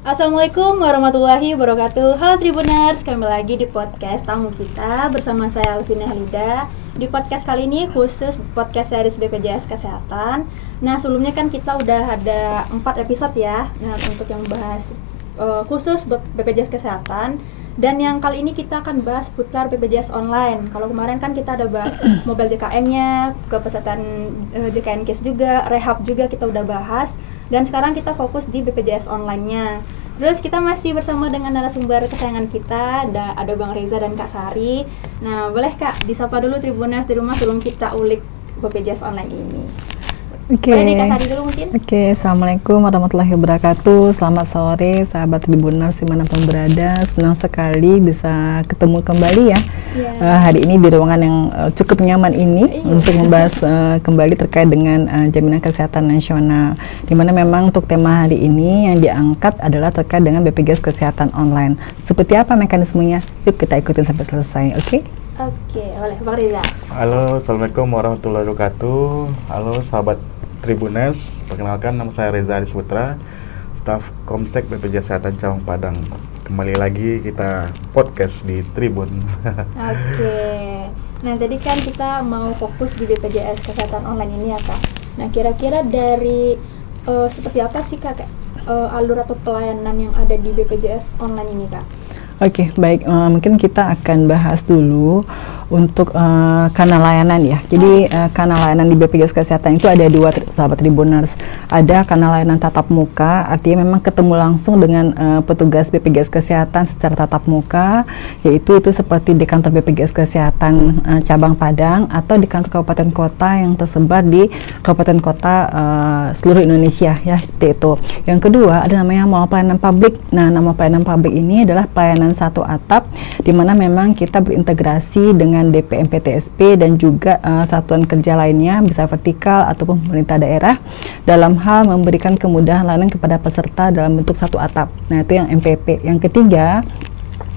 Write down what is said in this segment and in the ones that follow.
Assalamualaikum warahmatullahi wabarakatuh. Halo Tribuners, kembali lagi di podcast tamu kita bersama saya Alvina Halida. Di podcast kali ini khusus podcast series BPJS Kesehatan. Nah, sebelumnya kan kita udah ada 4 episode ya. Nah, untuk yang bahas khusus BPJS Kesehatan. Dan yang kali ini kita akan bahas putar BPJS online. Kalau kemarin kan kita ada bahas mobile JKN-nya, kepesertaan JKN Case juga, rehab juga kita udah bahas. Dan sekarang kita fokus di BPJS online-nya. Terus kita masih bersama dengan narasumber kesayangan kita, ada Bang Reza dan Kak Sari. Nah, boleh Kak disapa dulu Tribuners di rumah sebelum kita ulik BPJS online ini. Oke. Boleh nih Kak Sari dulu mungkin? Oke, Assalamualaikum warahmatullahi wabarakatuh. Selamat sore sahabat Tribuners dimanapun berada. Senang sekali bisa ketemu kembali ya. Hari ini di ruangan yang cukup nyaman ini untuk membahas kembali terkait dengan jaminan kesehatan nasional. Dimana memang untuk tema hari ini yang diangkat adalah terkait dengan BPJS Kesehatan online. Seperti apa mekanismenya? Yuk kita ikutin sampai selesai, oke? Oke, boleh Bang Reza. Halo, Assalamualaikum warahmatullahi wabarakatuh. Halo sahabat Tribuners, perkenalkan nama saya Reza Aris Putra, staf Komsek BPJS Kesehatan Cawang Padang. Kembali lagi kita podcast di Tribun. Oke. Nah, jadi kan kita mau fokus di BPJS Kesehatan online ini ya Kak. Nah, kira-kira dari seperti apa sih Kak alur atau pelayanan yang ada di BPJS online ini Kak? Oke, baik. Mungkin kita akan bahas dulu untuk kanal layanan ya. Jadi kanal layanan di BPJS Kesehatan itu ada dua, sahabat Tribuners. Ada kanal layanan tatap muka, artinya memang ketemu langsung dengan petugas BPJS Kesehatan secara tatap muka, yaitu itu seperti di kantor BPJS Kesehatan cabang Padang atau di kantor kabupaten kota yang tersebar di kabupaten kota seluruh Indonesia ya, seperti itu. Yang kedua ada namanya mall pelayanan publik. Nah, nama pelayanan publik ini adalah pelayanan satu atap, di mana memang kita berintegrasi dengan DPMPTSP dan juga satuan kerja lainnya, bisa vertikal ataupun pemerintah daerah, dalam hal memberikan kemudahan layanan kepada peserta dalam bentuk satu atap. Nah, itu yang MPP. Yang ketiga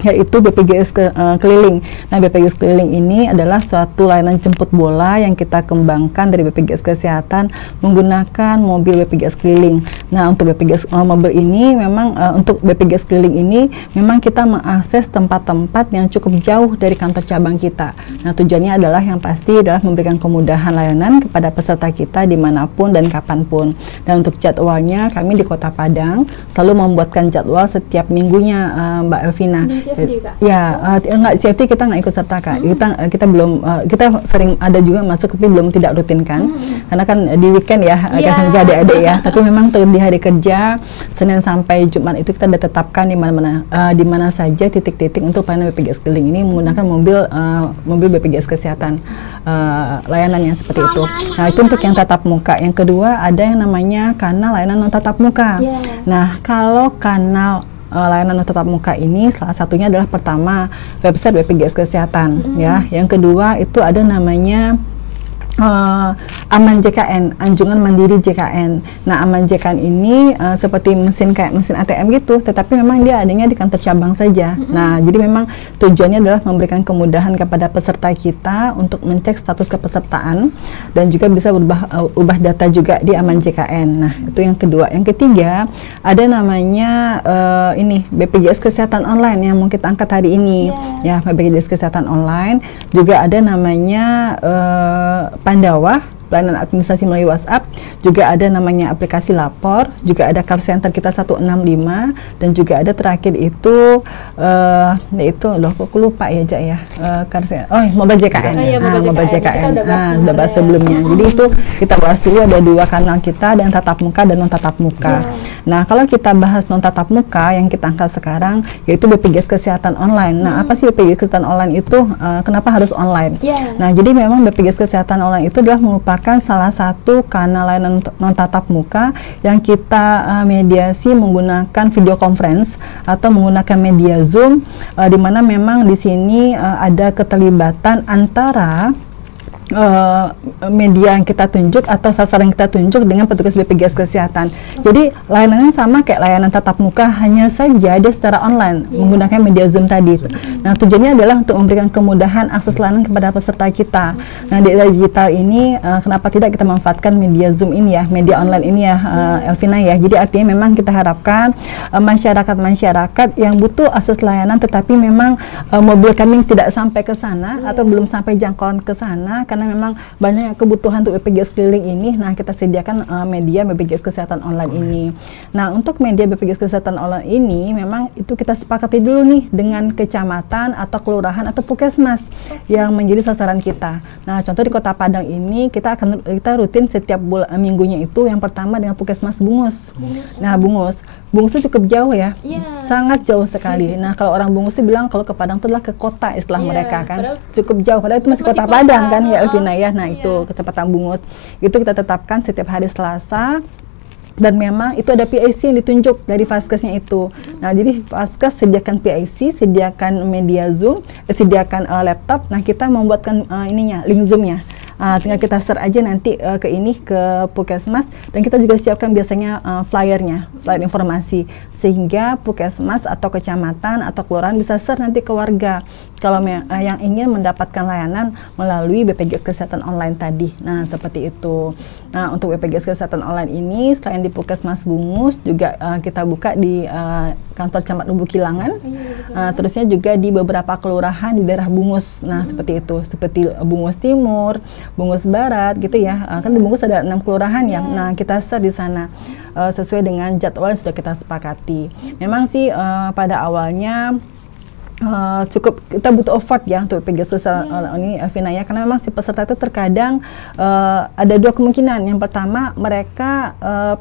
yaitu BPJS keliling. Nah, BPJS keliling ini adalah suatu layanan jemput bola yang kita kembangkan dari BPJS Kesehatan menggunakan mobil BPJS keliling. Nah, untuk BPJS mobil ini memang untuk BPJS keliling ini memang kita mengakses tempat-tempat yang cukup jauh dari kantor cabang kita. Nah, tujuannya adalah yang pasti adalah memberikan kemudahan layanan kepada peserta kita dimanapun dan kapanpun. Dan untuk jadwalnya kami di Kota Padang selalu membuatkan jadwal setiap minggunya, Mbak Elvina. Enggak CFD kita nggak ikut serta Kak. Kita belum kita sering ada juga masuk tapi belum tidak rutin kan. Karena kan di weekend ya, kan adik-adik ya. Tapi memang di hari kerja Senin sampai Jumat itu kita sudah tetapkan di mana saja titik-titik untuk pelayanan BPJS keliling ini menggunakan mobil BPJS Kesehatan, layanannya seperti itu. Nah, itu untuk yang tatap muka. Yang kedua ada yang namanya kanal layanan non tatap muka. Nah, kalau kanal layanan tatap muka ini salah satunya adalah pertama website BPJS Kesehatan ya. Yang kedua itu ada namanya Aman JKN, Anjungan Mandiri JKN. Nah, Aman JKN ini seperti mesin ATM gitu, tetapi memang dia adanya di kantor cabang saja. Nah, jadi memang tujuannya adalah memberikan kemudahan kepada peserta kita untuk mencek status kepesertaan dan juga bisa ubah data juga di Aman JKN. Nah, itu yang kedua. Yang ketiga ada namanya ini BPJS Kesehatan Online yang mau kita angkat hari ini. Ya, BPJS Kesehatan Online. Juga ada namanya Pandawa, pelayanan administrasi melalui WhatsApp, juga ada namanya aplikasi lapor, juga ada call center kita 165, dan juga ada terakhir itu yaitu aku lupa ya Jak ya, mobile JKN. Mobile JKN. Udah bahas sebelumnya. Jadi itu kita bahas dulu, ada dua kanal kita, ada yang tatap muka dan non tatap muka. Nah, kalau kita bahas non tatap muka yang kita angkat sekarang yaitu BPJS Kesehatan Online. Nah, apa sih BPJS Kesehatan Online itu? Kenapa harus online? Nah, jadi memang BPJS Kesehatan Online itu adalah merupakan salah satu kanal layanan non tatap muka yang kita mediasi menggunakan video conference atau menggunakan media Zoom, di mana memang di sini ada keterlibatan antara media yang kita tunjuk atau sasaran yang kita tunjuk dengan petugas BPJS Kesehatan. Jadi layanannya sama kayak layanan tatap muka, hanya saja dia secara online menggunakan media Zoom tadi. Nah, tujuannya adalah untuk memberikan kemudahan akses layanan kepada peserta kita. Nah, di era digital ini kenapa tidak kita manfaatkan media Zoom ini ya, media online ini ya, Elvina ya. Jadi artinya memang kita harapkan masyarakat yang butuh akses layanan tetapi memang mobil kami tidak sampai ke sana atau belum sampai jangkauan ke sana karena memang banyak kebutuhan untuk BPJS keliling ini. Nah, kita sediakan media BPJS Kesehatan Online ini. Nah, untuk media BPJS Kesehatan Online ini memang itu kita sepakati dulu nih dengan kecamatan atau kelurahan atau puskesmas yang menjadi sasaran kita. Nah, contoh di Kota Padang ini kita rutin setiap minggunya itu yang pertama dengan puskesmas Bungus. Nah, Bungus itu cukup jauh ya, sangat jauh sekali. Nah, kalau orang Bungus sih bilang kalau ke Padang itu adalah ke kota istilah mereka kan, cukup jauh. Padahal itu masih Kota Padang kan ya Elvina ya. Nah, itu kecepatan Bungus itu kita tetapkan setiap hari Selasa. Dan memang itu ada PIC yang ditunjuk dari Vaskesnya itu. Nah, jadi Vaskes sediakan PIC, sediakan media Zoom, sediakan laptop. Nah, kita membuatkan link Zoom-nya. Tinggal kita share aja nanti ke puskesmas, dan kita juga siapkan biasanya flyer informasi sehingga puskesmas atau kecamatan atau kelurahan bisa share nanti ke warga kalau yang ingin mendapatkan layanan melalui BPJS Kesehatan Online tadi. Nah, seperti itu. Nah, untuk BPJS Kesehatan Online ini selain di Puskesmas Bungus juga kita buka di kantor Camat Lubu Kilangan, terusnya juga di beberapa kelurahan di daerah Bungus. Nah, seperti itu, seperti Bungus Timur, Bungus Barat gitu ya. Kan di Bungus ada 6 kelurahan ya. Nah, kita share di sana sesuai dengan jadwal yang sudah kita sepakati. Memang sih pada awalnya cukup kita butuh effort ya untuk BPJS Kesehatan ini Elvina ya, karena memang si peserta itu terkadang ada dua kemungkinan. Yang pertama mereka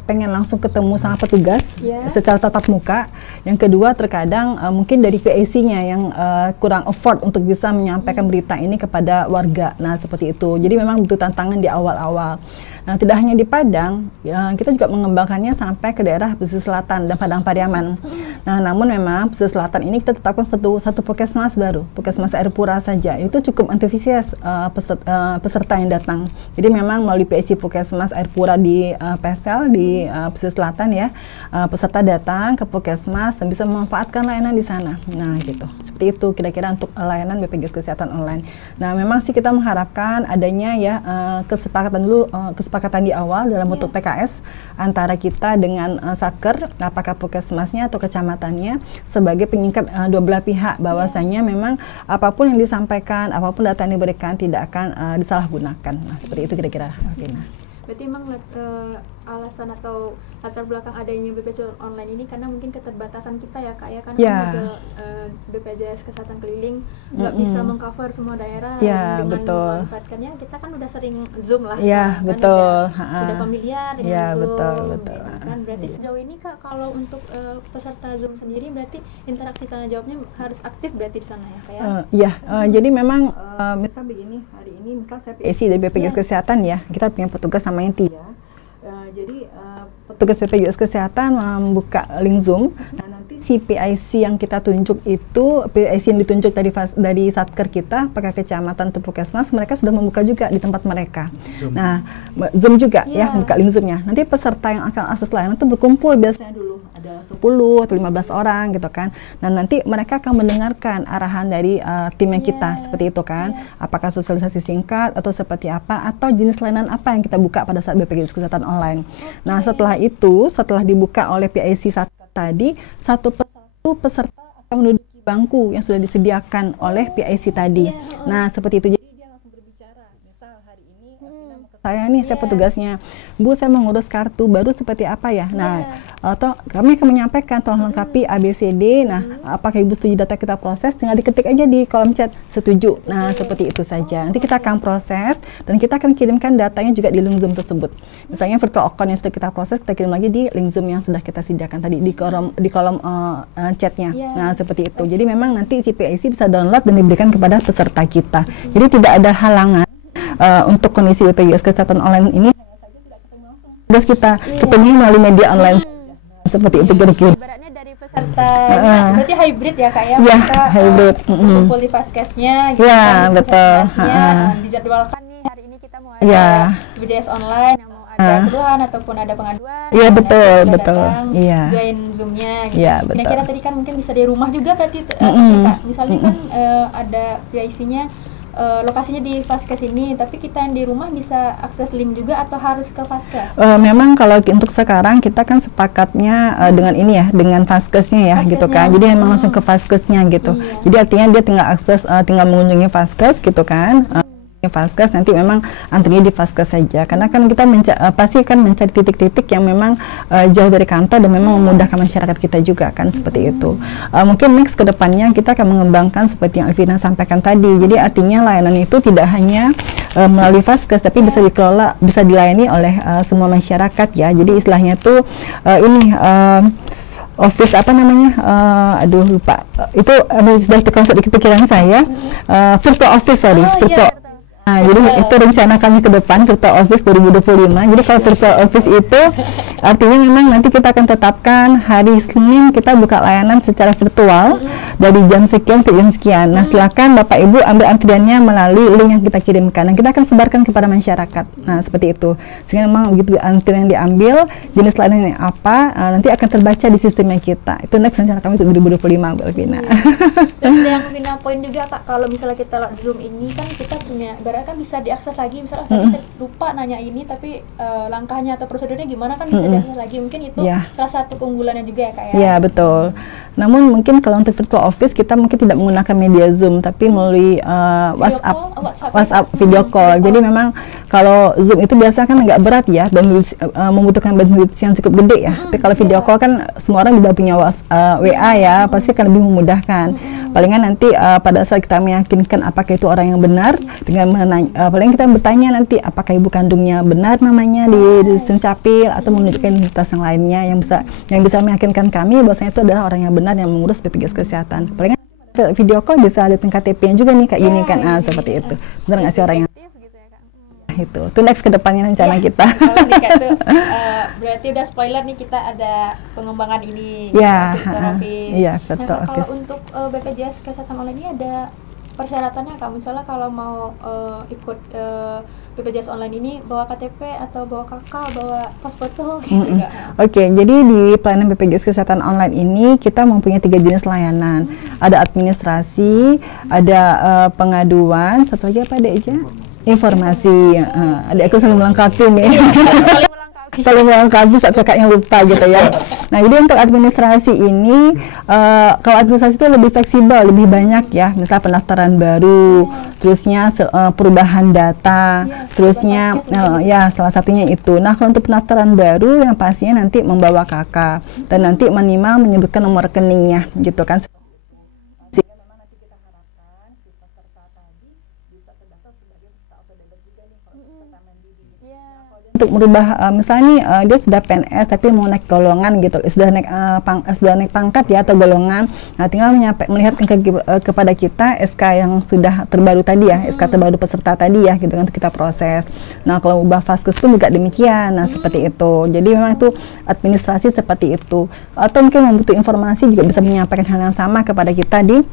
pengen langsung ketemu sama petugas secara tatap muka. Yang kedua terkadang mungkin dari PIC-nya yang kurang effort untuk bisa menyampaikan berita ini kepada warga. Nah, seperti itu. Jadi memang butuh tantangan di awal-awal. Nah, tidak hanya di Padang, kita juga mengembangkannya sampai ke daerah pesisir selatan dan Padang Pariaman. Nah, namun memang pesisir selatan ini kita tetapkan satu puskesmas baru, puskesmas Airpura saja. Itu cukup antusias peserta yang datang. Jadi memang melalui PIC puskesmas Airpura di Pesel di pesisir selatan ya, peserta datang ke puskesmas dan bisa memanfaatkan layanan di sana. Nah, gitu. Seperti itu kira-kira untuk layanan BPJS Kesehatan Online. Nah, memang sih kita mengharapkan adanya ya kesepakatan di awal dalam bentuk PKS antara kita dengan Satker, apakah puskesmasnya atau kecamatannya, sebagai pengikat dua belah pihak bahwasanya memang apapun yang disampaikan, apapun data yang diberikan tidak akan disalahgunakan. Nah, seperti itu kira-kira. Berarti memang alasan atau latar belakang adanya BPJS online ini karena mungkin keterbatasan kita ya Kak ya, karena model BPJS Kesehatan Keliling nggak bisa mengcover semua daerah dengan memanfaatkannya. Kita kan udah sering Zoom lah, kan sudah familiar dengan Zoom. Betul. Kan berarti sejauh ini Kak kalau untuk peserta Zoom sendiri berarti interaksi tanya jawabnya harus aktif berarti di sana ya Kak ya? Jadi memang misal begini, hari ini misal saya PIC dari BPJS Kesehatan ya, kita punya petugas namanya Tia. Jadi petugas BPJS Kesehatan membuka link Zoom. Nah, nanti si PIC yang kita tunjuk itu, PIC yang ditunjuk dari Satker kita, pakai kecamatan atau puskesmas, mereka sudah membuka juga di tempat mereka. Zoom. Nah, Zoom juga ya, buka link Zoom-nya. Nanti peserta yang akan akses layanan itu berkumpul biasanya dulu. Ada 10 atau 15 orang gitu kan. Nah, nanti mereka akan mendengarkan arahan dari timnya kita seperti itu kan. Apakah sosialisasi singkat atau seperti apa, atau jenis layanan apa yang kita buka pada saat BPJS Kesehatan Online. Nah, setelah itu, setelah dibuka oleh PIC Satker tadi, satu persatu peserta akan menduduki bangku yang sudah disediakan oleh PIC tadi. Nah, seperti itu. Jadi dia langsung berbicara. Misal hari ini saya nih, saya petugasnya, Bu, saya mengurus kartu baru seperti apa ya? Nah, atau kami akan menyampaikan, tolong lengkapi ABCD. Nah, apakah Ibu setuju data kita proses? Tinggal diketik aja di kolom chat setuju. Nah, seperti itu saja. Nanti kita akan proses dan kita akan kirimkan datanya juga di link Zoom tersebut. Misalnya virtual account yang sudah kita proses, kita kirim lagi di link Zoom yang sudah kita sediakan tadi di kolom chatnya. Nah, seperti itu. Jadi memang nanti si PIC bisa download dan diberikan kepada peserta kita. Jadi tidak ada halangan untuk kondisi BPJS Kesehatan Online ini. Terus kita ketemu melalui media online. Seperti itu kira-kira. Ibaratnya dari peserta berarti hybrid ya Kak ya? Hybrid. Kumpul di Vaskesnya gitu. Betul. Dijadwalkan nih hari Iya. BPJS online yang mau ada keluhan ataupun ada pengaduan. Iya, betul, nanti betul. datang, Iya. join Zoom-nya gitu. Iya, betul. Kira-kira tadi kan mungkin bisa di rumah juga berarti Kak. Misalnya kan ada PIC-nya lokasinya di Vaskes ini, tapi kita yang di rumah bisa akses link juga atau harus ke Vaskes? Memang kalau untuk sekarang kita kan sepakatnya dengan ini ya, dengan Vaskesnya ya, gitu kan. Jadi memang langsung ke Vaskesnya gitu. Iya. Jadi artinya dia tinggal akses, tinggal mengunjungi Vaskes gitu kan. Vaskes nanti memang antrinya di Vaskes saja, karena kan kita pasti kan mencari titik-titik yang memang jauh dari kantor dan memang memudahkan masyarakat kita juga kan, seperti itu. Mungkin next ke depannya kita akan mengembangkan seperti yang Alvina sampaikan tadi, jadi artinya layanan itu tidak hanya melalui Vaskes tapi bisa dikelola, bisa dilayani oleh semua masyarakat ya. Jadi istilahnya tuh ini office apa namanya, aduh lupa, itu sudah terkonsep di pikiran saya, virtual office, virtual. Nah, jadi itu rencana kami ke depan, Virtual Office 2025. Jadi kalau Virtual Office itu artinya memang nanti kita akan tetapkan hari Senin kita buka layanan secara virtual dari jam sekian ke jam sekian. Nah, silakan Bapak Ibu ambil antriannya melalui link yang kita kirimkan. Nah, kita akan sebarkan kepada masyarakat. Nah, seperti itu. Sehingga memang begitu antrian diambil, jenis layanannya apa, nanti akan terbaca di sistemnya kita. Itu next rencana kami untuk 2025, Bu Alvina. Dan yang Vina poin juga Kak, kalau misalnya kita lewat Zoom ini kan kita punya kan bisa diakses lagi, misalnya tadi lupa nanya ini tapi langkahnya atau prosedurnya gimana kan bisa diakses lagi, mungkin itu salah satu keunggulannya juga ya Kak ya? Iya, betul. Namun mungkin kalau untuk virtual office kita mungkin tidak menggunakan media Zoom tapi melalui WhatsApp video call. Jadi memang kalau Zoom itu biasa kan agak berat ya dan membutuhkan bandwidth yang cukup gede ya. Tapi kalau video call kan semua orang juga punya WA ya, pasti akan lebih memudahkan. Palingan nanti pada saat kita meyakinkan apakah itu orang yang benar dengan paling kita bertanya nanti apakah ibu kandungnya benar namanya di Sencapil atau menunjukkan identitas yang lainnya yang bisa meyakinkan kami bahwasanya itu adalah orang yang benar yang mengurus BPJS Kesehatan. Paling video call bisa lihat KTP-nya juga nih kayak gini kan, seperti itu. Benar nggak sih orangnya? Itu next ke depannya rencana kita. Kalau nikah itu berarti udah spoiler nih, kita ada pengembangan ini. Iya, betul. Nah, kalau untuk BPJS Kesehatan Online ini ada persyaratannya Kak, misalnya kalau mau ikut BPJS Online ini bawa KTP atau bawa KK, bawa pas foto gitu nggak? Oke, jadi di pelayanan BPJS Kesehatan Online ini kita mempunyai 3 jenis layanan. Ada administrasi, ada pengaduan, satu lagi apa ada aja? Informasi. Adik aku selalu melengkapi nih. Kalau melengkapi satu kakaknya lupa gitu ya. Nah, jadi untuk administrasi ini kalau administrasi itu lebih fleksibel, lebih banyak ya. Misal pendaftaran baru, terusnya perubahan data, terusnya ya salah satunya itu. Nah, kalau untuk pendaftaran baru yang pastinya nanti membawa KK dan nanti minimal menyebutkan nomor rekeningnya gitu kan. Untuk merubah misalnya nih dia sudah PNS tapi mau naik golongan gitu, sudah naik pangkat ya atau golongan, nah tinggal melihat kepada kita SK yang sudah terbaru tadi ya, SK terbaru peserta tadi ya gitu kan, kita proses. Nah, kalau ubah Vaskes pun juga demikian. Nah, seperti itu. Jadi memang itu administrasi seperti itu. Atau mungkin membutuhkan informasi juga bisa menyampaikan hal yang sama kepada kita di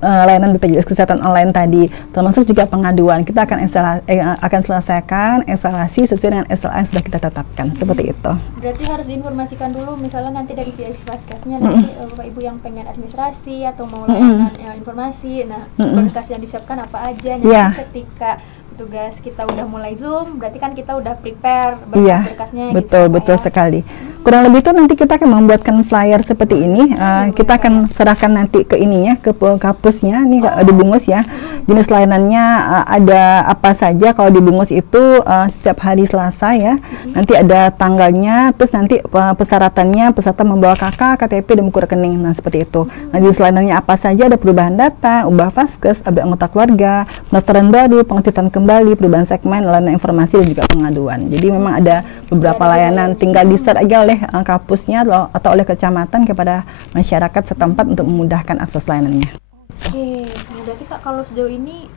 layanan BPJS Kesehatan Online tadi, termasuk juga pengaduan. Kita akan selesaikan instalasi sesuai dengan SLA yang sudah kita tetapkan, seperti itu. Berarti harus diinformasikan dulu, misalnya nanti dari PIC Vaskesnya nanti Bapak Ibu yang pengen administrasi atau mau layanan informasi, nah berkas yang disiapkan apa aja. Nanti ketika tugas kita udah mulai Zoom, berarti kan kita udah prepare berkas-berkasnya. Betul sekali. Kurang lebih itu nanti kita akan membuatkan flyer seperti ini. Kita akan serahkan nanti ke ininya, ke kapusnya, nih dibungkus ya. Jenis layanannya ada apa saja. Kalau dibungkus itu setiap hari Selasa ya. Nanti ada tanggalnya, terus nanti persyaratannya peserta membawa KK, KTP, dan buku rekening. Nah, seperti itu. Nah, jenis layanannya apa saja, ada perubahan data, ubah Vaskes, update anggota keluarga, pendaftaran baru, pengaktifan kembali, perubahan segmen, layanan informasi, dan juga pengaduan. Jadi memang ada beberapa layanan, tinggal di-share aja oleh kampusnya atau oleh kecamatan kepada masyarakat setempat untuk memudahkan akses layanannya. Oke, nah berarti Kak kalau sejauh ini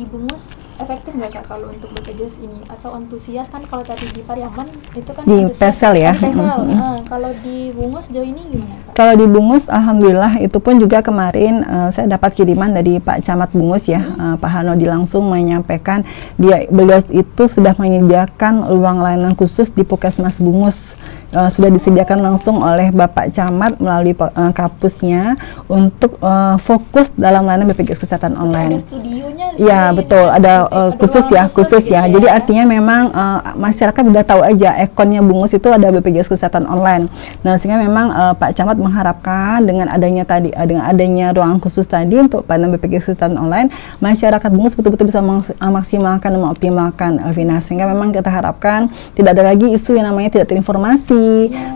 dibungkus efektif nggak Kak kalau untuk BPJS ini, atau antusias kan kalau tadi di Pariaman itu kan Di Pesel ya. di Pesel. Kalau di Bungus sejauh ini gimana Kak? Kalau di Bungus, alhamdulillah itu pun juga kemarin saya dapat kiriman dari Pak Camat Bungus ya, Pak Hanodi langsung menyampaikan beliau itu sudah menyediakan ruang layanan khusus di Puskesmas Bungus. Sudah disediakan langsung oleh Bapak Camat melalui kampusnya untuk fokus dalam layanan BPJS Kesehatan online. Ada studionya? Ya betul, ada khusus ya. Gitu Jadi ya. artinya memang masyarakat udah tahu aja ekonnya Bungus itu ada BPJS Kesehatan online. Nah sehingga memang Pak Camat mengharapkan dengan adanya ruangan khusus tadi untuk layanan BPJS Kesehatan online, masyarakat Bungus betul-betul bisa maksimalkan dan mengoptimalkan, Elvina. Sehingga memang kita harapkan tidak ada lagi isu yang namanya tidak terinformasi,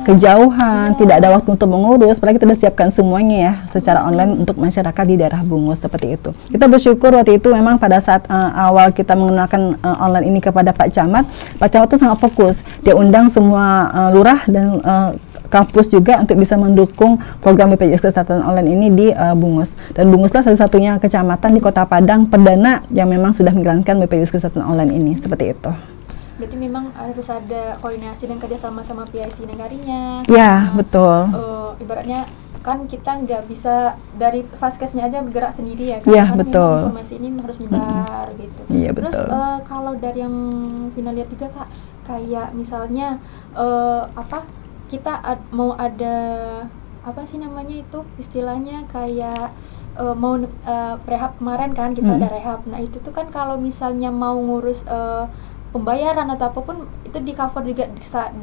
kejauhan, tidak ada waktu untuk mengurus. Padahal kita sudah siapkan semuanya ya secara online untuk masyarakat di daerah Bungus seperti itu. Kita bersyukur waktu itu memang pada saat awal kita mengenalkan online ini kepada Pak Camat itu sangat fokus. Dia undang semua lurah dan kampus juga untuk bisa mendukung program BPJS Kesehatan online ini di Bungus. Dan Bunguslah satu-satunya kecamatan di Kota Padang perdana yang memang sudah menjalankan BPJS Kesehatan online ini seperti itu. Berarti memang harus ada koordinasi dan kerjasama sama PIC negarinya. Ya, betul. Ibaratnya kan kita nggak bisa dari Vaskesnya aja bergerak sendiri ya kan? Ya, Karena betul. memang informasi ini harus nyebar gitu. Iya, Terus betul. kalau dari yang Vina lihat juga Kak, kayak misalnya kita mau ada apa sih namanya itu istilahnya kayak mau rehab kemarin kan kita ada rehab. Nah itu tuh kan kalau misalnya mau ngurus pembayaran atau apapun itu di cover juga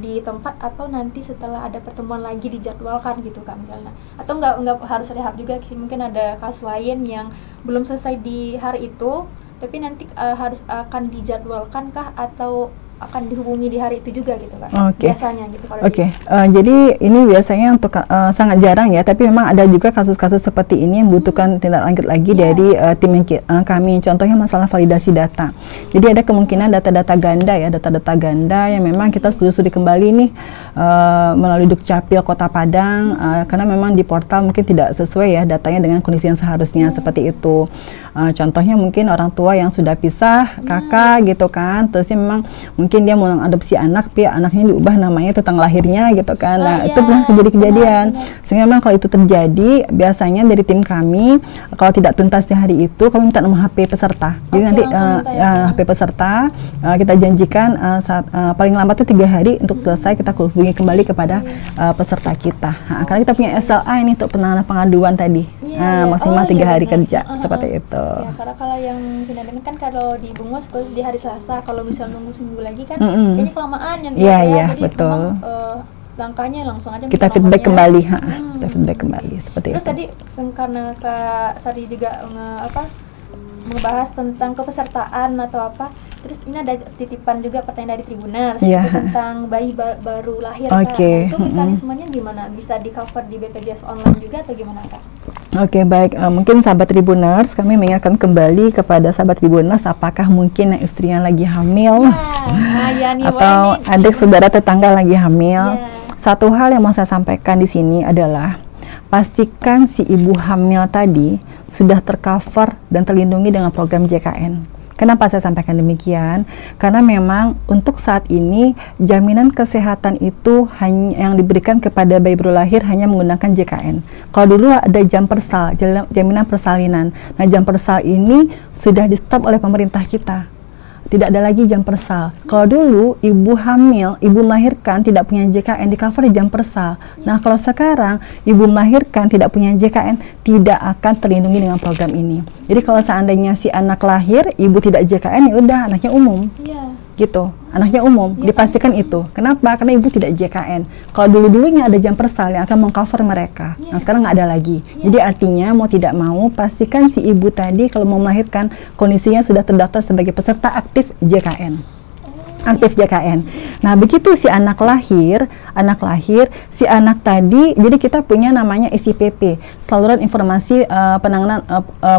di tempat, atau nanti setelah ada pertemuan lagi dijadwalkan gitu Kak misalnya, atau nggak harus rehab juga sih, mungkin ada kasus lain yang belum selesai di hari itu tapi nanti akan dijadwalkan kah atau akan dihubungi di hari itu juga gitu Kak? Biasanya gitu kalau jadi ini biasanya untuk sangat jarang ya, tapi memang ada juga kasus-kasus seperti ini yang membutuhkan tindak lanjut lagi dari tim kami. Contohnya masalah validasi data. Jadi ada kemungkinan data-data ganda yang memang kita telusuri kembali nih melalui Dukcapil Kota Padang, karena memang di portal mungkin tidak sesuai ya datanya dengan kondisi yang seharusnya seperti itu. Contohnya mungkin orang tua yang sudah pisah, kakak gitu kan, terusnya memang mungkin dia mau mengadopsi anak, tapi anaknya diubah namanya tentang lahirnya gitu kan. Nah itu pernah terjadi kejadian. Sehingga memang kalau itu terjadi, biasanya dari tim kami kalau tidak tuntas di hari itu, kami minta nomor HP peserta. Jadi nanti HP peserta kita janjikan paling lambat itu 3 hari untuk selesai, kita hubungi kembali kepada peserta kita. Karena kita punya SLA ini untuk penanganan pengaduan tadi, maksimal 3 hari kerja seperti itu. Ya, karena kalau yang Vina dengar kan kalau di Bungus di hari Selasa, kalau misalnya nunggu seminggu lagi kan kayaknya kelamaan yang jadi betul. Memang, langkahnya langsung aja kita feedback kembali, kita feedback kembali seperti Terus itu. tadi karena Kak Sari juga membahas tentang kepesertaan atau apa, terus ini ada titipan juga pertanyaan dari Tribuners tentang bayi baru lahir Kak. Nah, itu mekanismenya gimana? Bisa di cover di BPJS online juga atau gimana Kak? Baik, mungkin sahabat Tribuners, kami mengingatkan kembali kepada sahabat Tribuners, apakah mungkin yang istrinya lagi hamil atau adik saudara tetangga lagi hamil. Satu hal yang mau saya sampaikan di sini adalah pastikan si ibu hamil tadi sudah tercover dan terlindungi dengan program JKN. Kenapa saya sampaikan demikian? Karena memang untuk saat ini jaminan kesehatan itu hanya yang diberikan kepada bayi baru lahir hanya menggunakan JKN. Kalau dulu ada jam persal, jaminan persalinan. Nah, jam persal ini sudah di stop oleh pemerintah kita. Tidak ada lagi jam persal. Kalau dulu ibu hamil, ibu melahirkan tidak punya JKN, di cover di jam persal. Nah kalau sekarang ibu melahirkan tidak punya JKN, tidak akan terlindungi dengan program ini. Jadi kalau seandainya si anak lahir, ibu tidak JKN, ya udah anaknya umum. Gitu, anaknya umum, dipastikan itu. Kenapa? Karena ibu tidak JKN. Kalau dulu-dulunya ada jam persal yang akan mengcover mereka. Nah sekarang nggak ada lagi. Jadi artinya mau tidak mau pastikan si ibu tadi kalau mau melahirkan kondisinya sudah terdaftar sebagai peserta aktif JKN. Aktif JKN. Nah begitu si anak lahir, anak lahir, si anak tadi, jadi kita punya namanya SIPP, saluran informasi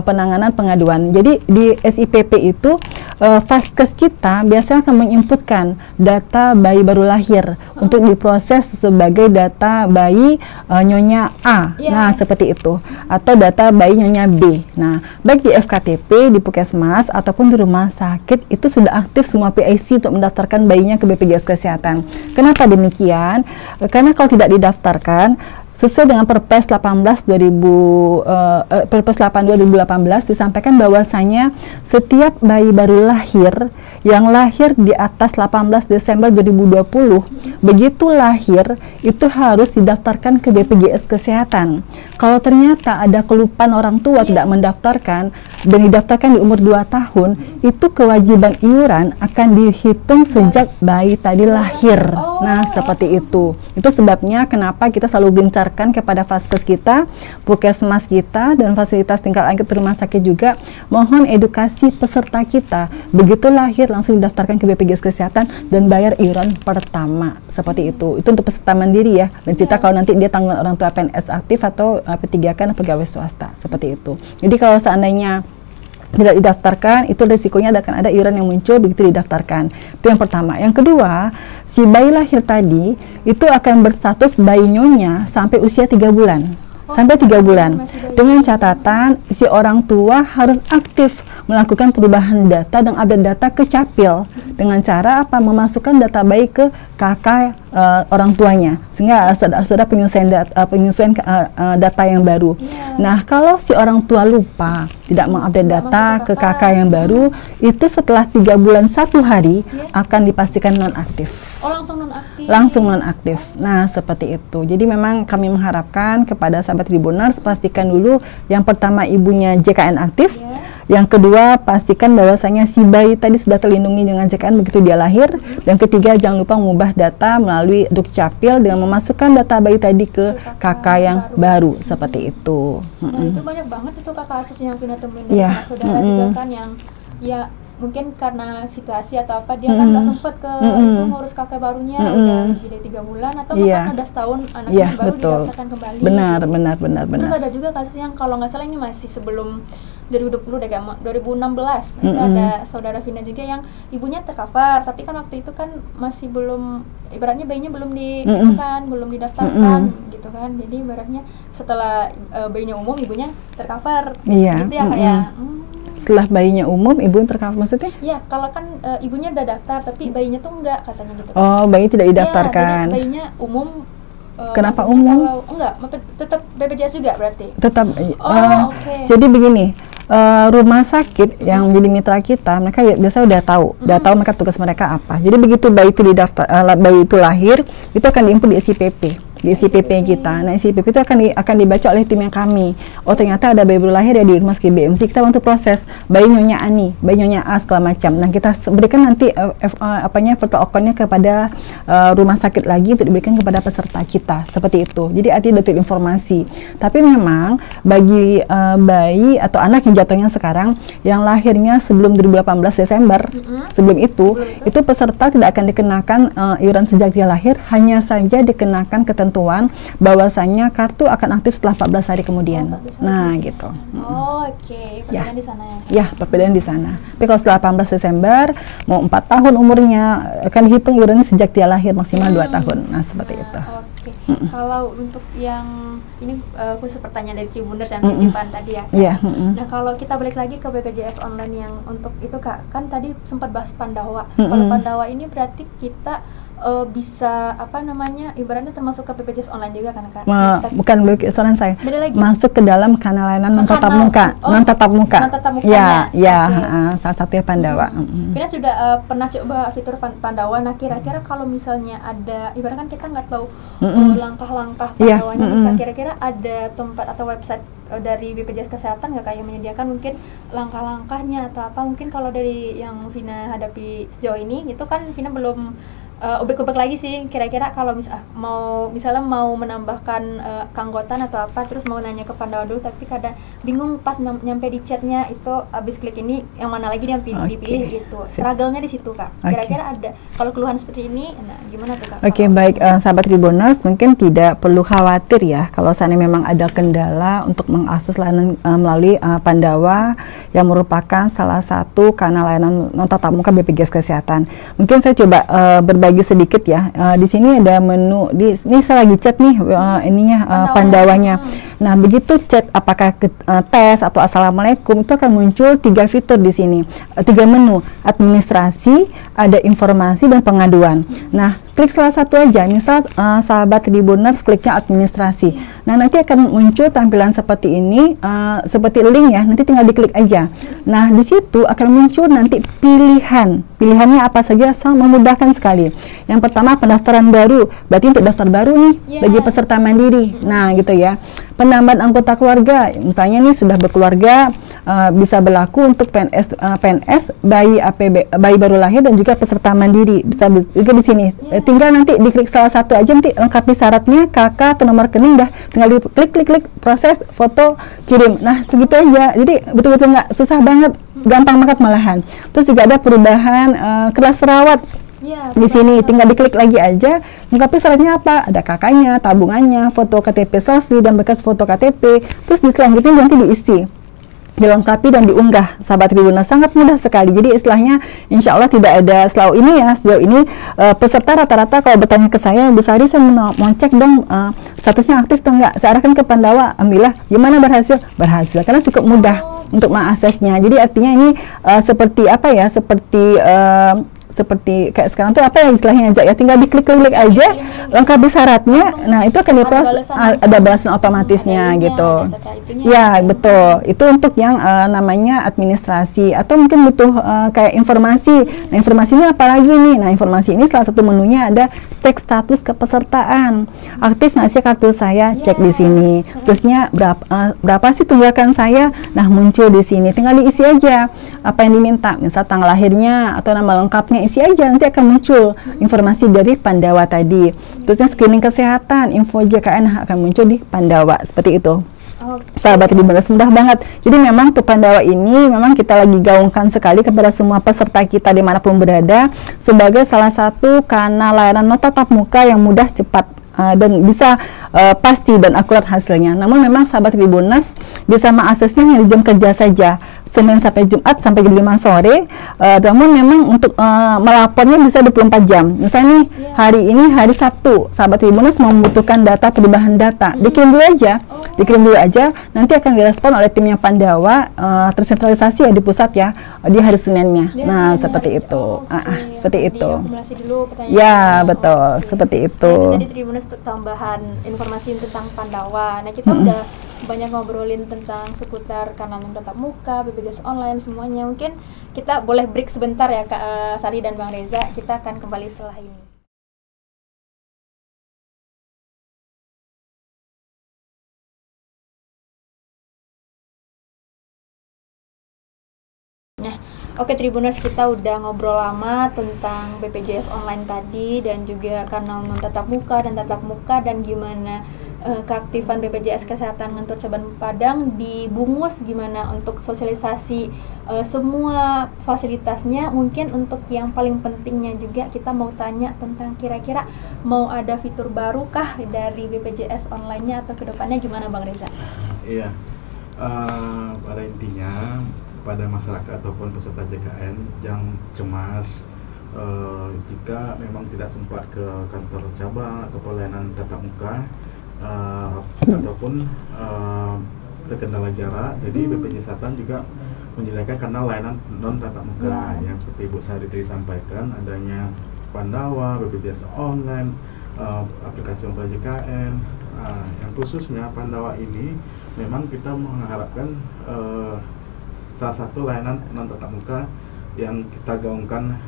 penanganan pengaduan. Jadi di SIPP itu Vaskes kita biasanya akan menginputkan data bayi baru lahir untuk diproses sebagai data bayi nyonya A. Nah, seperti itu. Atau data bayi nyonya B. Nah, baik di FKTP, di Puskesmas ataupun di rumah sakit itu sudah aktif semua PIC untuk mendaftarkan bayinya ke BPJS Kesehatan. Kenapa demikian? Karena kalau tidak didaftarkan, sesuai dengan Perpres 82 2018 disampaikan bahwasanya setiap bayi baru lahir yang lahir di atas 18 Desember 2020 begitu lahir itu harus didaftarkan ke BPJS Kesehatan. Kalau ternyata ada kelupaan orang tua tidak mendaftarkan dan didaftarkan di umur 2 tahun, itu kewajiban iuran akan dihitung sejak bayi tadi lahir. Nah, seperti itu. Itu sebabnya kenapa kita selalu gencarkan kepada Vaskes kita, Puskesmas kita, dan fasilitas tingkat lanjut rumah sakit juga, mohon edukasi peserta kita. Begitu lahir langsung didaftarkan ke BPJS Kesehatan dan bayar iuran pertama. Seperti itu. Itu untuk peserta mandiri ya. Dan cerita kalau nanti dia tanggungan orang tua PNS aktif atau P3K pegawai swasta. Seperti itu. Jadi kalau seandainya tidak didaftarkan, itu risikonya akan ada iuran yang muncul begitu didaftarkan. Itu yang pertama. Yang kedua, si bayi lahir tadi itu akan berstatus bayi nyonya sampai usia 3 bulan. Sampai 3 bulan. Dengan catatan si orang tua harus aktif melakukan perubahan data dan update data ke Capil dengan cara apa? Memasukkan data bayi ke KK orang tuanya sehingga sudah penyesuaian data yang baru. Nah, kalau si orang tua lupa tidak mengupdate data ke KK yang baru, itu setelah 3 bulan 1 hari akan dipastikan nonaktif. Langsung nonaktif. Langsung nonaktif. Nah, seperti itu. Jadi memang kami mengharapkan kepada sahabat Tribuners pastikan dulu yang pertama ibunya JKN aktif. Yang kedua, pastikan bahwasanya si bayi tadi sudah terlindungi dengan JKN begitu dia lahir. Dan ketiga, jangan lupa mengubah data melalui Dukcapil dengan memasukkan data bayi tadi ke KK yang baru seperti itu. Nah, itu banyak banget itu Kak kasus yang Vina temuin dari saudara juga kan yang ya mungkin karena situasi atau apa dia kan nggak sempet ke itu ngurus kakek barunya udah lebih dari 3 bulan atau bahkan udah setahun anaknya baru didaftarkan kembali. Benar. Terus ada juga kasus yang kalau nggak salah ini masih sebelum 2020 deh, 2016 itu ada saudara Vina juga yang ibunya tercover tapi kan waktu itu kan masih belum, ibaratnya bayinya belum belum didaftarkan gitu kan, jadi ibaratnya setelah bayinya umum ibunya tercover gitu ya kayak setelah bayinya umum ibu tercover maksudnya? Iya, kalau kan ibunya udah daftar tapi bayinya tuh enggak katanya gitu. Oh, bayi tidak didaftarkan. Jadi bayinya umum. Kenapa umum? Enggak, tetap BPJS juga berarti. Tetap. Jadi begini, rumah sakit yang menjadi mitra kita, mereka biasa udah tahu mereka tugas mereka apa. Jadi begitu bayi itu bayi itu lahir, itu akan diinput di SIPP. Di SIPP kita. Nah, SIPP itu akan dibaca oleh tim yang kami. Oh, ternyata ada bayi baru lahir ya di rumah sakit BMC. Kita untuk proses bayi nyonya Ani, bayi nyonya A segala macam. Nah, kita berikan nanti virtual account-nya kepada rumah sakit lagi untuk diberikan kepada peserta kita. Seperti itu. Jadi artinya detail informasi. Tapi memang bagi bayi atau anak yang jatuhnya sekarang yang lahirnya sebelum 2018 Desember, sebelum itu peserta tidak akan dikenakan iuran sejak dia lahir, hanya saja dikenakan ketentuan bahwasanya kartu akan aktif setelah 14 hari kemudian. Nah, gitu. Perbedaan di sana ya. Ya, perbedaan di sana. Tapi kalau setelah 18 Desember mau 4 tahun umurnya akan dihitung iurannya sejak dia lahir maksimal 2 tahun. Nah, seperti itu. Kalau untuk yang ini khusus pertanyaan dari Tribuners yang titipan tadi ya. Nah, kalau kita balik lagi ke BPJS online yang untuk itu Kak, kan tadi sempat bahas Pandawa. Kalau Pandawa ini berarti kita bisa ibaratnya termasuk ke BPJS online juga kan Kak? Bukan BPJS online saya. Masuk ke dalam kanal layanan non tatap muka. Salah satunya Pandawa. Vina sudah pernah coba fitur Pandawa. Nah, kira-kira kalau misalnya ada, ibaratnya kan kita nggak tahu langkah-langkah Pandawanya, kira-kira ada tempat atau website dari BPJS Kesehatan nggak kayak menyediakan mungkin langkah-langkahnya atau apa? Mungkin kalau dari yang Vina hadapi sejauh ini itu kan Vina belum ubek-ubek lagi sih, kira-kira kalau misalnya mau menambahkan keanggotaan atau apa, terus mau nanya ke Pandawa dulu, tapi kadang bingung pas nyampe di chatnya itu abis klik ini yang mana lagi yang dipilih gitu. Struggle-nya di situ Kak. Kira-kira ada kalau keluhan seperti ini, nah gimana tuh Kak? Oke, baik sahabat Tribuners, mungkin tidak perlu khawatir ya kalau seandainya memang ada kendala untuk mengakses layanan melalui Pandawa yang merupakan salah satu kanal layanan non tatap muka BPJS Kesehatan. Mungkin saya coba berbagi sedikit ya. Di sini ada menu, ini saya lagi chat nih Pandawanya. Nah, begitu chat apakah tes atau assalamualaikum, itu akan muncul 3 fitur di sini, 3 menu: administrasi, ada informasi, dan pengaduan. Nah, klik salah satu aja. Misal sahabat Tribuners kliknya administrasi. Nah, nanti akan muncul tampilan seperti ini, seperti link ya. Nanti tinggal diklik aja. Nah, di situ akan muncul nanti pilihan. Pilihannya apa saja, sangat memudahkan sekali. Yang pertama, pendaftaran baru. Berarti untuk daftar baru nih bagi peserta mandiri. Nah, gitu ya. Penambahan anggota keluarga, misalnya nih sudah berkeluarga, bisa berlaku untuk PNS, bayi baru lahir, dan juga peserta mandiri. Bisa juga di sini. Tinggal nanti diklik salah satu aja, nanti lengkapi syaratnya, KK atau nomor rekening, dah tinggal klik proses, foto, kirim. Nah, segitu aja. Jadi betul-betul nggak susah banget, gampang banget malahan. Terus juga ada perubahan kelas rawat. Di sini tinggal diklik lagi aja, lengkapi syaratnya apa, ada kakaknya, tabungannya, foto KTP selfie, dan bekas foto KTP. Terus di selanjutnya nanti diisi, dilengkapi, dan diunggah. Sahabat Tribuners, sangat mudah sekali. Jadi istilahnya insya Allah tidak ada sejauh ini peserta rata-rata kalau bertanya ke saya, Bu Sari, saya mau cek dong statusnya aktif atau enggak, saya arahkan ke Pandawa. Alhamdulillah, gimana berhasil karena cukup mudah untuk mengaksesnya. Jadi artinya ini seperti apa ya, seperti kayak sekarang tuh apa ya istilahnya aja ya, tinggal diklik aja, lengkapi syaratnya. Nah, itu akan diproses, ada balasan otomatisnya gitu. Ya, betul. Itu untuk yang namanya administrasi, atau mungkin butuh kayak informasi. Nah, informasinya apa lagi nih? Nah, informasi ini salah satu menunya ada cek status kepesertaan. Aktif nggak sih kartu saya? Cek di sini. Terusnya berapa sih tunggakan saya? Nah, muncul di sini. Tinggal diisi aja apa yang diminta. Misal tanggal lahirnya atau nama lengkapnya, isi aja, nanti akan muncul informasi dari Pandawa tadi. Terusnya screening kesehatan, info JKN akan muncul di Pandawa, seperti itu. Sahabat Tribuners, mudah banget. Jadi memang tuh Pandawa ini memang kita lagi gaungkan sekali kepada semua peserta kita dimanapun berada, sebagai salah satu kanal layanan non tatap muka yang mudah, cepat, dan bisa pasti dan akurat hasilnya. Namun memang sahabat Tribuners bisa mengaksesnya hanya di jam kerja saja, Senin sampai Jumat sampai jam 5 sore. Namun memang untuk melapornya bisa 24 jam. Misalnya nih, hari ini hari Sabtu, sahabat Tribuners membutuhkan data, perubahan data, dikirim dulu aja, nanti akan direspon oleh timnya Pandawa, tersentralisasi ya di pusat ya, di hari Seninnya. Nah, seperti itu. Seperti itu. Ya, betul, seperti itu. Nah, tadi Tribuners tambahan informasi tentang Pandawa. Nah, kita udah banyak ngobrolin tentang seputar kanal yang tatap muka, BPJS online, semuanya. Mungkin kita boleh break sebentar ya Kak Sari dan Bang Reza. Kita akan kembali setelah ini. Nah, oke Tribuners, kita udah ngobrol lama tentang BPJS online tadi, dan juga kanal non tatap muka dan tatap muka, dan gimana keaktifan BPJS Kesehatan Ngantor Cabang Padang di Bungus, gimana untuk sosialisasi semua fasilitasnya. Mungkin untuk yang paling pentingnya juga kita mau tanya tentang kira-kira mau ada fitur baru kah dari BPJS online-nya, atau kedepannya gimana Bang Reza? Iya, pada intinya pada masyarakat ataupun peserta JKN yang cemas jika memang tidak sempat ke kantor cabang ataupun layanan tatap muka, ataupun terkendala jarak. Jadi BPJS Kesehatan juga menyediakan kanal layanan non tatap muka yang seperti Ibu Sari tadi sampaikan, adanya Pandawa, BPJS online, aplikasi mobile JKN. Yang khususnya Pandawa ini memang kita mengharapkan salah satu layanan non tatap muka yang kita gaungkan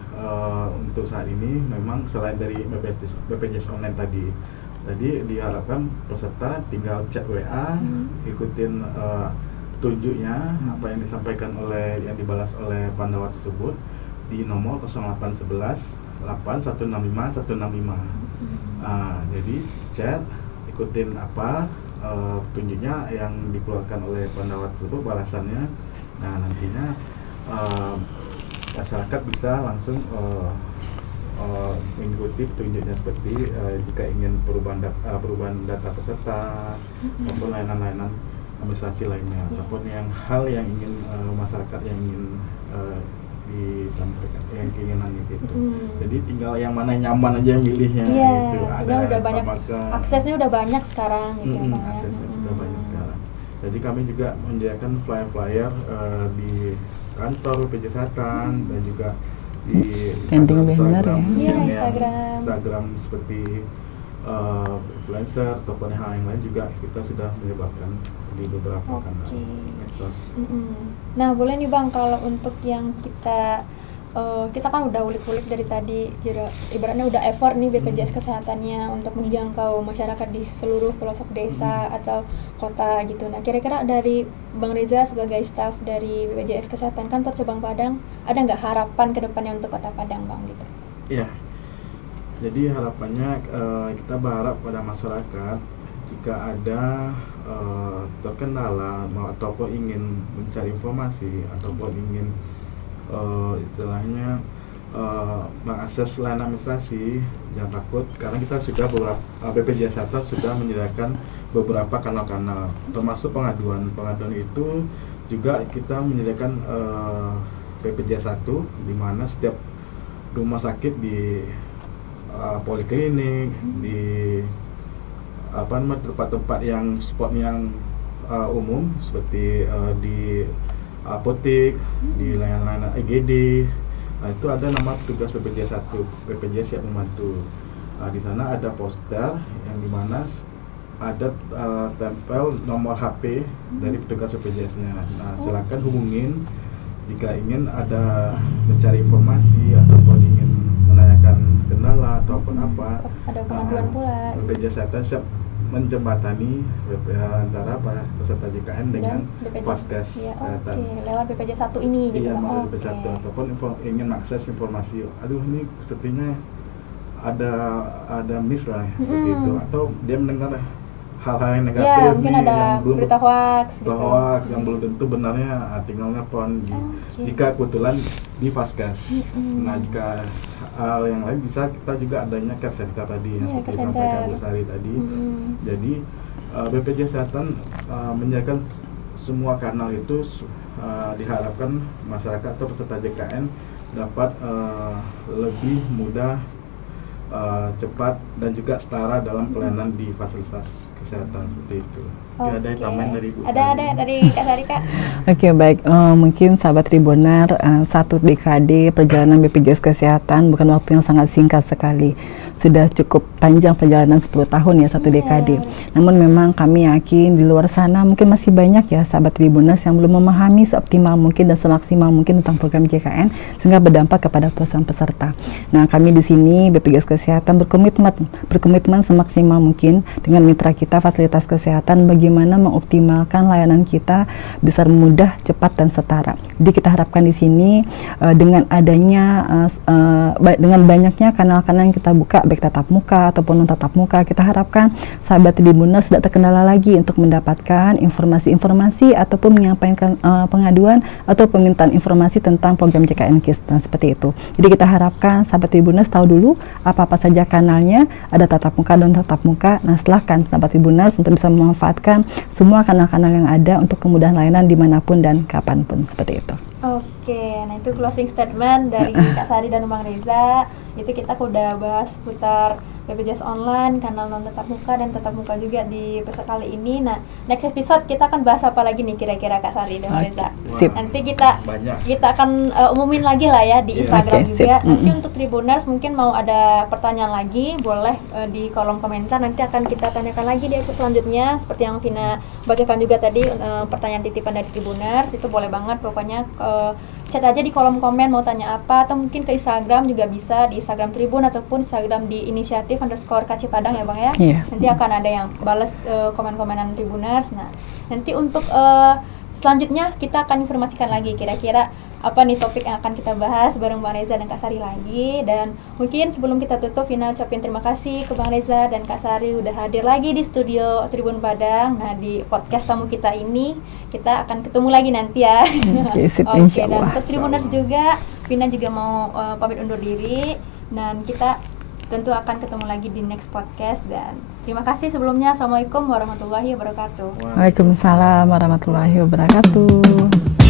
untuk saat ini. Memang selain dari BPJS online tadi, jadi diharapkan peserta tinggal chat WA, ikutin tunjuknya apa yang disampaikan yang dibalas oleh Pandawa tersebut di nomor 0811 165. Jadi chat, ikutin apa petunjuknya yang dikeluarkan oleh pendapat tersebut, balasannya. Nah, nantinya masyarakat bisa langsung mengikuti petunjuknya, seperti jika ingin perubahan data peserta maupun layanan-layanan administrasi lainnya, ataupun hal yang ingin masyarakat yang ingin disampaikan, yang keinginannya gitu. Jadi tinggal yang mana nyaman aja milihnya. Gitu. Udah banyak, aksesnya udah banyak sekarang gitu. Aksesnya sudah banyak sekarang. Jadi kami juga menyediakan flyer-flyer di kantor BPJS Kesehatan dan juga di Instagram seperti influencer ataupun hal yang lain juga kita sudah menyebarkan di beberapa kanal medsos. Nah, boleh nih Bang, kalau untuk yang kita kan udah ulik-ulik dari tadi, ibaratnya udah effort nih BPJS Kesehatannya untuk menjangkau masyarakat di seluruh pelosok desa atau kota gitu. Nah, kira-kira dari Bang Reza sebagai staf dari BPJS Kesehatan Kantor Cabang Padang, ada nggak harapan ke depannya untuk Kota Padang, Bang, gitu? Iya. Jadi harapannya kita berharap pada masyarakat jika ada terkendala ataupun ingin mencari informasi ataupun ingin istilahnya mengakses layanan administrasi, jangan takut karena kita sudah BPJS Kesehatan sudah menyediakan beberapa kanal-kanal, termasuk pengaduan itu juga kita menyediakan BPJS 1, di mana setiap rumah sakit di poliklinik, di tempat-tempat yang spot yang umum seperti di apotek, di layanan IGD, itu ada nama petugas BPJS 1, BPJS siap membantu. Di sana ada poster yang dimana ada tempel nomor HP dari petugas BPJS-nya. Nah, silakan hubungin jika ingin ada mencari informasi ataupun ingin menanyakan kendala ataupun apa. Ada pengaduan pula. BPJS Kesehatan siap menjembatani antara peserta JKN dengan Vaskes Kesehatan. Lewat BPJS 1 ini gitu. Iya, melalui BPJS 1 ataupun ingin mengakses informasi. Aduh, ini sepertinya ada miss lah seperti itu, atau dia mendengar hal-hal yang negatif, mungkin ada berita hoax yang belum tentu benarnya, tinggal nelpon jika kebetulan di Vaskes. Nah, jika hal yang lain bisa kita juga adanya care center tadi yang seperti disampaikan Bu Sari tadi. Jadi BPJS Kesehatan menyediakan semua kanal itu, diharapkan masyarakat atau peserta JKN dapat lebih mudah, cepat dan juga setara dalam pelayanan di fasilitas kesehatan seperti itu. Ada tambahan dari Bu Sari? Ada dari Kak Sari, Kak. Oke, baik. Mungkin sahabat Tribuner, 1 dekade perjalanan BPJS Kesehatan bukan waktu yang sangat singkat sekali. Sudah cukup panjang perjalanan 10 tahun ya, 1 dekade. Namun memang kami yakin di luar sana mungkin masih banyak ya sahabat Tribuners yang belum memahami seoptimal mungkin dan semaksimal mungkin tentang program JKN sehingga berdampak kepada peserta. Nah, kami di sini BPJS Kesehatan berkomitmen semaksimal mungkin dengan mitra kita fasilitas kesehatan bagaimana mengoptimalkan layanan kita bisa mudah, cepat dan setara. Jadi kita harapkan di sini dengan adanya dengan banyaknya kanal-kanal yang kita buka baik tatap muka ataupun non tatap muka, kita harapkan sahabat Tribuners tidak terkendala lagi untuk mendapatkan informasi-informasi ataupun menyampaikan pengaduan atau permintaan informasi tentang program JKN KIS dan seperti itu. Jadi kita harapkan sahabat Tribuners tahu dulu apa-apa saja kanalnya, ada tatap muka dan tatap muka. Nah, silahkan sahabat Tribuners untuk bisa memanfaatkan semua kanal-kanal yang ada untuk kemudahan layanan dimanapun dan kapanpun seperti itu. Oke, nah itu closing statement dari Kak Sari dan Bang Reza. Itu kita udah bahas putar BPJS online, kanal non tatap muka dan tatap muka juga di episode kali ini. Nah, next episode kita akan bahas apa lagi nih kira-kira Kak Sari dan Bang Reza? Nanti kita akan umumin lagi lah ya di Instagram juga. Nanti untuk Tribuners mungkin mau ada pertanyaan lagi, boleh di kolom komentar. Nanti akan kita tanyakan lagi di episode selanjutnya. Seperti yang Vina bacakan juga tadi, pertanyaan titipan dari Tribuners itu boleh banget pokoknya. Chat aja di kolom komen mau tanya apa, atau mungkin ke Instagram juga bisa, di Instagram Tribun ataupun Instagram di inisiatif_KC Padang ya Bang ya. Nanti akan ada yang balas komen-komenan Tribuners. Nah, nanti untuk selanjutnya kita akan informasikan lagi kira-kira apa nih topik yang akan kita bahas bareng Bang Reza dan Kak Sari lagi. Dan mungkin sebelum kita tutup, Vina ucapin terima kasih ke Bang Reza dan Kak Sari udah hadir lagi di studio Tribun Padang. Nah, di podcast tamu kita ini kita akan ketemu lagi nanti ya. Oke, dan untuk Tribuners juga, Vina juga mau pamit undur diri, dan kita tentu akan ketemu lagi di next podcast. Dan terima kasih sebelumnya. Assalamualaikum warahmatullahi wabarakatuh. Waalaikumsalam warahmatullahi wabarakatuh.